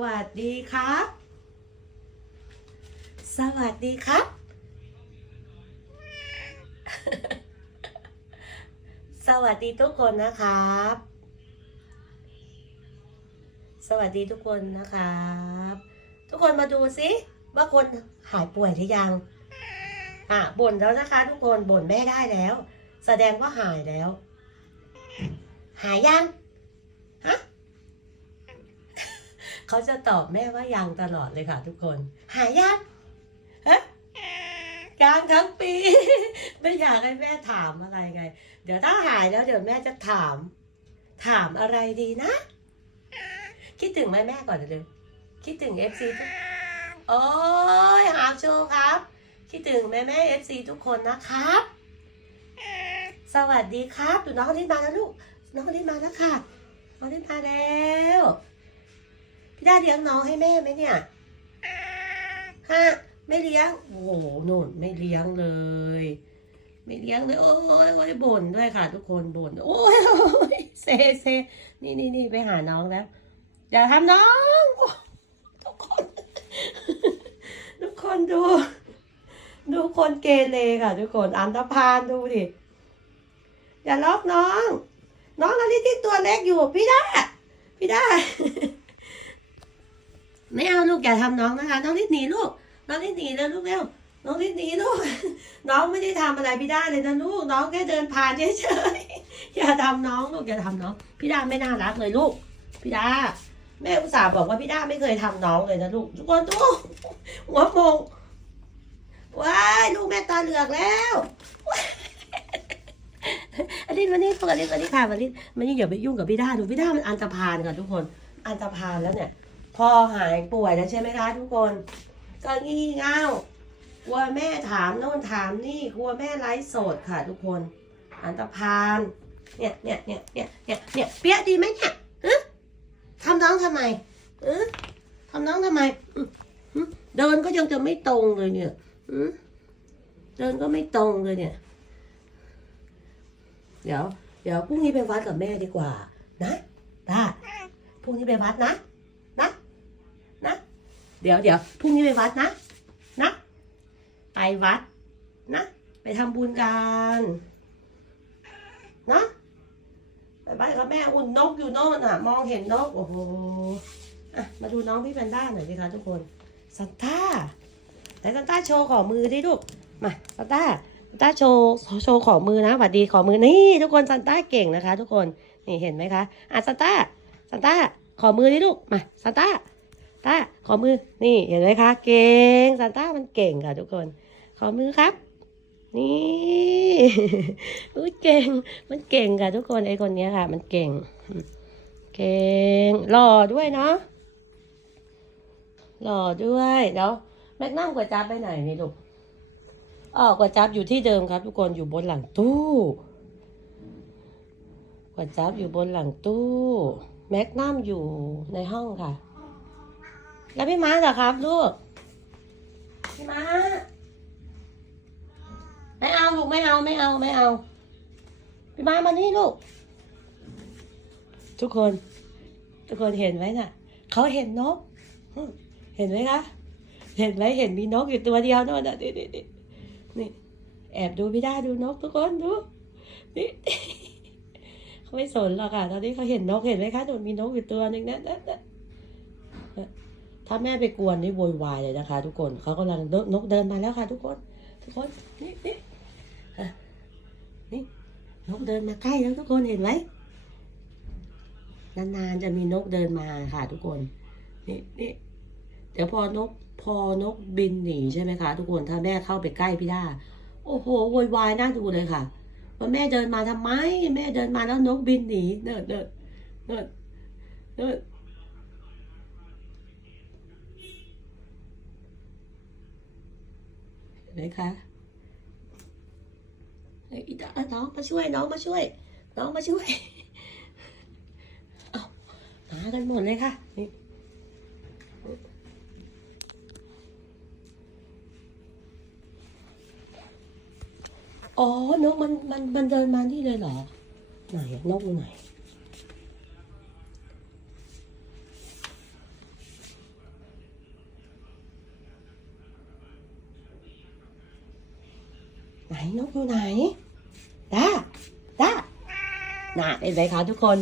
สวัสดีครับ สวัสดีครับ สวัสดีทุกคนนะครับ สวัสดีทุกคนนะครับ ทุกคนมาดูสิว่าคนหายป่วยหรือยัง อะบ่นแล้วนะคะทุกคนบ่นแม่ได้แล้ว แสดงว่าหายแล้ว หายยัง ฮะ เขาจะตอบแม่ว่ายังตลอดเลยค่ะทุกคน หายยังฮะยังทั้งปี ไม่อยากให้แม่ถามอะไรไง เดี๋ยวถ้าหายแล้วเดี๋ยวแม่จะถาม ถามอะไรดีนะ คิดถึงแม่แม่ก่อนเร็วคิดถึงเอฟซีทุกโอ้ยหาโชว์ครับ คิดถึงแม่แม่เอฟซีทุกคนนะครับ สวัสดีครับดูน้องลินมาแล้วลูก น้องลินมาแล้วค่ะ น้องลินมาแล้ว พี่ได้เลี้ยงน้องให้แม่ไหมเนี่ยฮะไม่เลี้ยง โอ้โหนุนไม่เลี้ยงเลย ไม่เลี้ยงเลย โอ้ยโอ้ยบ่นด้วยค่ะ ทุกคนบ่นโอ้ยโอ้ยเซเซนี่นี่นี่ไปหาน้องแล้วอย่าทำน้องทุกคน ทุกคนดู ดูคนเกเรค่ะ ทุกคนอันตรพานดูดิอย่าล็อกน้อง น้องอันนี้ที่ตัวเล็กอยู่พี่ได้พี่ได้ ไม่เอาลูกอย่าทำน้องนะคะ น้องนิดหนีลูก น้องนิดหนีแล้วลูกเร็ว น้องนิดหนีลูก น้องไม่ได้ทำอะไรพี่ได้เลยนะลูก น้องแค่เดินผ่านเฉยๆ อย่าทำน้องลูกอย่าทำน้อง พี่ดาไม่น่ารักเลยลูก พี่ดาแม่อุตส่าห์บอกว่าพี่ดาไม่เคยทำน้องเลยนะลูก ทุกคนดูหัวโมงว้ายลูกแม่ตาเหลือกแล้วอลินมานี่พวกอลินมานี่ค่ะมาลินมานี่อย่าไปยุ่งกับพี่ด้าดูพี่ด้ามันอันตรพานค่ะทุกคน อันตรพานแล้วเนี่ย พอหายป่วยแล้วใช่ไหมคะทุกคน ก็งี่เง่ากลัวแม่ถามโน่นถามนี่กลัวแม่ไลฟ์สดค่ะ ทุกคน อันตรพานเนี่ยเนี่ยเนี่ยเนี่ยเนี่ยเนี่ยเปียดีไหมเนี่ยฮะทำน้องทำไมเออทำน้องทำไมเดินก็ยังจะไม่ตรงเลยเนี่ยเดินก็ไม่ตรงเลยเนี่ย เดี๋ยว เดี๋ยวพรุ่งนี้ไปวัดกับแม่ดีกว่า นะได้พรุ่งนี้ไปวัดนะ เดี๋ยวเดี๋ยวพรุ่งนี้ไปวัดนะนะไปวัดนะไปทำบุญกันนะไปบ้านกับแม่อุ่นนกอยู่โน่นอะ มองเห็นนกโอ้โหอะมาดูน้องพี่แพนด้าหน่อยสิคะทุกคนซันต้าไหนซันต้าโชว์ขอมือดิลูกมาซันต้าซันต้าโชว์โชว์ขอมือนะหวัดดีขอมือนี่ทุกคนซันต้าเก่งนะคะ ทุกคนนี่เห็นไหมคะอะซันต้าซันต้าขอมือดิลูกมาซันต้า ต้าขอมือ นี่เห็นไหมคะ เก่งซันต้ามันเก่งค่ะทุกคน ขอมือครับ นี่อุ๊ยเก่ง มันเก่งค่ะทุกคนไอคนนี้ค่ะ มันเก่ง เก่งหล่อด้วยเนาะหล่อด้วยเดี๋ยวแมกนัมกว่าจ้าไปไหนนี่ลูกอ๋อกว่าจับอยู่ที่เดิมครับ ทุกคนอยู่บนหลังตู้กว่าจับอยู่บนหลังตู้ แมกนัมอยู่ในห้องค่ะ แล้วพี่ม้าเหรอครับลูก พี่ม้า ไม่เอาลูกไม่เอาไม่เอาไม่เอา พี่ม้ามานี่ลูก ทุกคน ทุกคนเห็นไหมน่ะ เขาเห็นนก เห็นไหมคะ เห็นไหมเห็นมีนกอยู่ตัวเดียวโน่นน่ะนี่นี่นี่แอบดูพี่ด้าดูนกทุกคนดู นี่เขาไม่สนหรอกค่ะ ตอนนี้เขาเห็นนกเห็นไหมคะโดนมีนกอยู่ตัวหนึ่งนะนะนะ ถ้าแม่ไปกวนนี่โวยวายเลยนะคะ ทุกคนเขากำลังนกเดินมาแล้วค่ะ ทุกคน ทุกคนนี่นี่นี่นกเดินมาใกล้แล้วทุกคนเห็นไหมนานๆจะมีนกเดินมาค่ะ ทุกคนนี่นี่เดี๋ยวพอนกพอนกบินหนีใช่ไหมคะทุกคนถ้าแม่เข้าไปใกล้พี่ด้าโอ้โหโวยวายน่าดูเลยค่ะว่าแม่เดินมาทำไม แม่เดินมาแล้วนกบินหนีเนิดเนิดเนิดเนิดเห็ นไหมคะเฮ้ยอีตาน้องมาช่วยน้องมาช่วย น้องมาช่วยเอามากันหมดเลยค่ะนี่อ๋อนกมันมันมันเดินมานี่เลยเหรอ ไหนนกอยู่ไหน ไหนนกอยู่ไหนด้าด้าน่ะเป็นไรคะทุกคน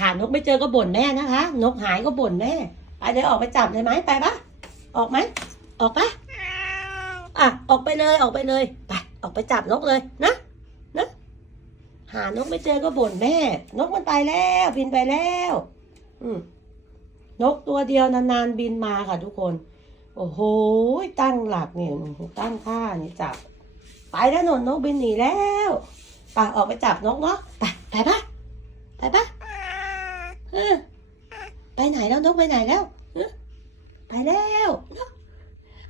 หานกไม่เจอก็บ่นแม่นะคะ นกหายก็บ่นแม่ไปเลยออกไปจับเลยไหมไปปะออกไหมออกปะอะออกไปเลยออกไปเลยไปออกไปจับนกเลยนะนะหานกไม่เจอก็บ่นแม่ นกมันไปแล้วบินไปแล้ว อืมนกตัวเดียวนานๆบินมาค่ะทุกคน โอ้โหตั้งหลักเนี่ยตั้งท่านี่จับ ไปแล้วนนนกบินหนีแล้วไปออกไปจับนกเนาะไปไปปะไปปะเออไปไหนแล้วนกไปไหนแล้วเออไปแล้ว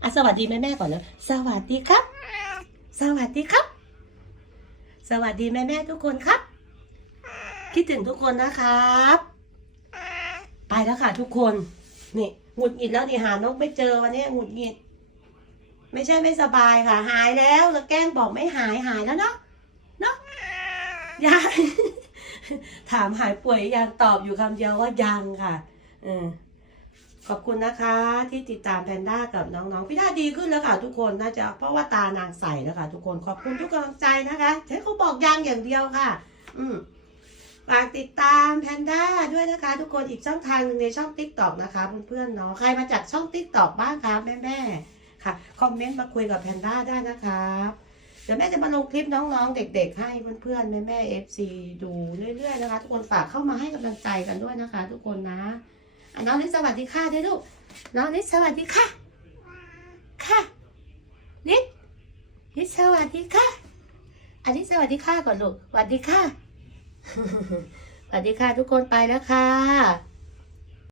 อะสวัสดีแม่แม่ก่อนเลยสวัสดีครับ สวัสดีครับ สวัสดีแม่แม่ทุกคนครับ คิดถึงทุกคนนะครับ ไปแล้วค่ะทุกคนนี่หงุดหงิดแล้วนี่หานกไม่เจอวันนี้หงุดหงิด ไม่ใช่ไม่สบายค่ะ หายแล้วแล้วแกล้งบอกไม่หายหายแล้วเนาะเนาะยังถามหายป่วยยังตอบอยู่คำเดียวว่ายังค่ะอขอบคุณนะคะที่ติดตามแพนด้ากับน้องๆพี่ด้าดีขึ้นแล้วค่ะ ทุกคนน่าจะเพราะว่าตานางใสแล้วค่ะ ทุกคนขอบคุณทุกกำลังใจนะคะใช้เขาบอกยังอย่างเดียวค่ะ อืมฝากติดตามแพนด้าด้วยนะคะ ทุกคนอีกช่องทางหนึ่งในช่องติ๊กต็อกนะคะเพื่อนๆเนาะใครมาจากช่องติ๊กต็อกบ้างคะแม่ๆค่ คอมเมนต์มาคุยกับแพนด้าได้นะครับเดี๋ยวแม่จะมาลงคลิปน้องๆ เด็ก ๆ ให้เพื่อนๆ แม่ๆเอฟซีดูเรื่อยๆนะคะ ทุกคนฝากเข้ามาให้กำลังใจกันด้วยนะคะ ทุกคนนะอะน้องนิดสวัสดีค่ะด้วยลูกน้องนิดสวัสดีค่ะ ค่ะนิดนิดสวัสดีค่ะ อันนี้สวัสดีค่ะก่อนลูกสวัสดีค่ะสวัสดีค่ะทุกคนไปแล้วค่ะ